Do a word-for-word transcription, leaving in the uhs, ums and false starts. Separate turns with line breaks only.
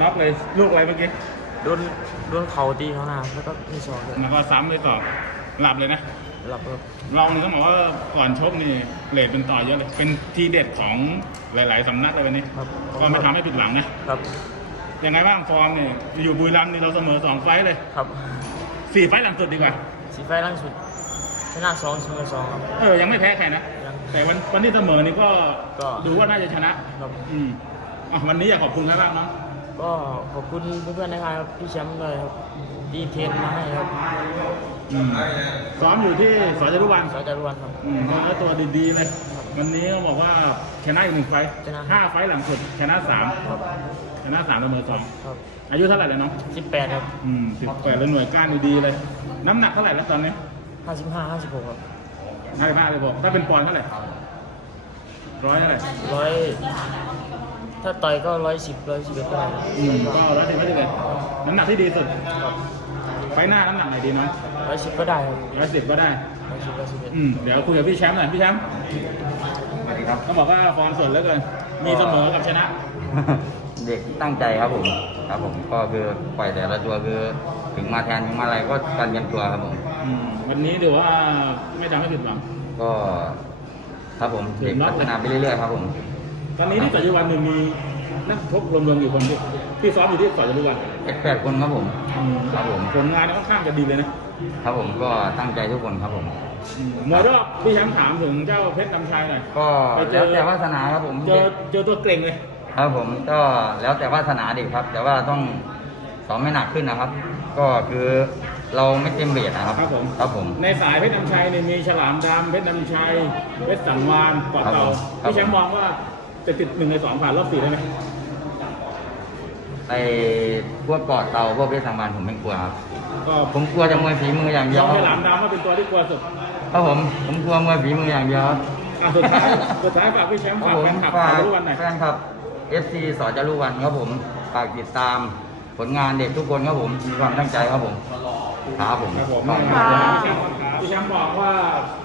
น็อกเลยลูกอะไรเมื่อกี้
โดนโดนเข่าตีเขาหน้าแล้วก็มีศอกด้วย
แล้วก็ซ้ำเลยต่อหลับเลยนะ
หลับครับ
เราเนี่ยต้องบอกว่าก่อนชกนี่เรทเป็นต่อเยอะเลยเป็นทีเด็ดของหลายๆสำนักเลยวันนี้ก็ไม่ทำให้ผิดหลังนะครับยังไงบ้างฟอร์มเนี่ยอยู่บุรีรัมย์นี่เราเสมอสองไฟต์เลย
ครับ
สี่ไฟต์หลังสุดดีกว่า
สี่ไฟต์หลังสุดชนะสองเสมอสองครับ
เออยังไม่แพ้ใครนะแต่วันวันที่เสมอนี่ก็ดูว่าน่าจะชนะครับอืมอ่ะวันนี้อยากขอบคุณใครบ้างเนาะ
ก็ขอบคุณเพื่อนๆนะครับพี่แชมป์เลยครับที่เทรนมาให้ครับ
ซ้อมอยู่ที่สจรุวรรณ
สจรุวรรณครับ
อืมก็ตัวดีๆเลยวันนี้เขาบอกว่าชนะอีกหนึ่งไฟต์ห้าไฟต์หลังสุดชนะสามชนะสามเสมอสองอายุเท่าไหร่แล้วน้อง
สิบแปดครับ
อืมสิบแปดแล้วหน่วยก้านดีๆเลยน้ำหนักเท่าไหร่แล้วตอนนี้
ห้าสิบห้าห้าสิบหกครับ
ห้าสิบห้าเลยบอกถ้าเป็นปอนด์เท่าไหร่ร้อยเท่าไหร่
ร้อยถ้าต่อยก็ร้อยสิบร้อยสิบเอ็ดได้
อืมก็ร้อยสิบไม่ได้เลยน้ำหนักที่ดีสุดไฟหน้าน้ำหนักไหนดีน้อง
ร้อยสิบก็ได้ครับ
ร้อยสิบก็ได้
ร้อยสิบร้อยสิบเอ็ด
อืมเดี๋ยวคุยกับพี่แชมป์หน่อยพี่แชมป์
สวัสดีครับ
ต้องบอกว่าฟอร์มสดเหลือเกินมีเสมอกับชนะ
เด็กตั้งใจครับผมครับผมก็คือปล่อยแต่ละตัวคือถึงมาแทนถึงมาอะไรก็การเตรียมตัวครับผม
วันนี้ถือว่าไม่ทำให้ผิดหวัง
ก็ครับผมเด็กพัฒนาไปเรื่อยๆครับผม
ตอนนี้ที่สจรุวรรณมีนักชกรวมๆอยู่คนที่ที่ซ้อมอยู่ที่สจรุวรรณ
เจ็ดแปดคนครับผมครับผม
ผลงานค่อนข้างจะดีเลยนะครับ
ผมก็ตั้งใจทุกคนครับผม
มวยรอบพี่แชมป์ถามถึงเจ้าเพชรนำชัยหน่อย
ก็แล้วแต่วาสนาครับผม
เจอเจอตัวเก่งเลย
ครับผมก็แล้วแต่วาสนาเด็กครับแต่ว่าต้องซ้อมไม่หนักขึ้นนะครับก็คือเราไม่เต็มเบียดนะครับ
ครับผม
ครับผม
ในสายเพชรนำชัยเนี่ยมีฉลามดำเพชรนำชัยเพชรสังวานเกาะเต่าพี่แชมป์มองว่าจะติดหนึ่งในสองผ่านรอบสี่ได้ไหม
ไอ้พวกเกาะเต่าพวกเพชรสังวานผมไม่กลัวครับก็ผมกลัวจะมวยฝีมืออย่างเดียว
ฉลามดำก็เป็นตัวที่กลัวสุด
ครับผมผมกลัวมวยฝีมืออย่างเดียว
สุดท้ายสุดท้ายฝากพี่แชมป์ฝากแฟนคลับสจรุวรรณหน่อย
แฟนคลับ เอฟ ซี สจรุวรรณครับผมฝากติดตามผลงานเด็กทุกคนครับผมมีความตั้งใจครับผมครับผม
พี่แชมป์บอกว่า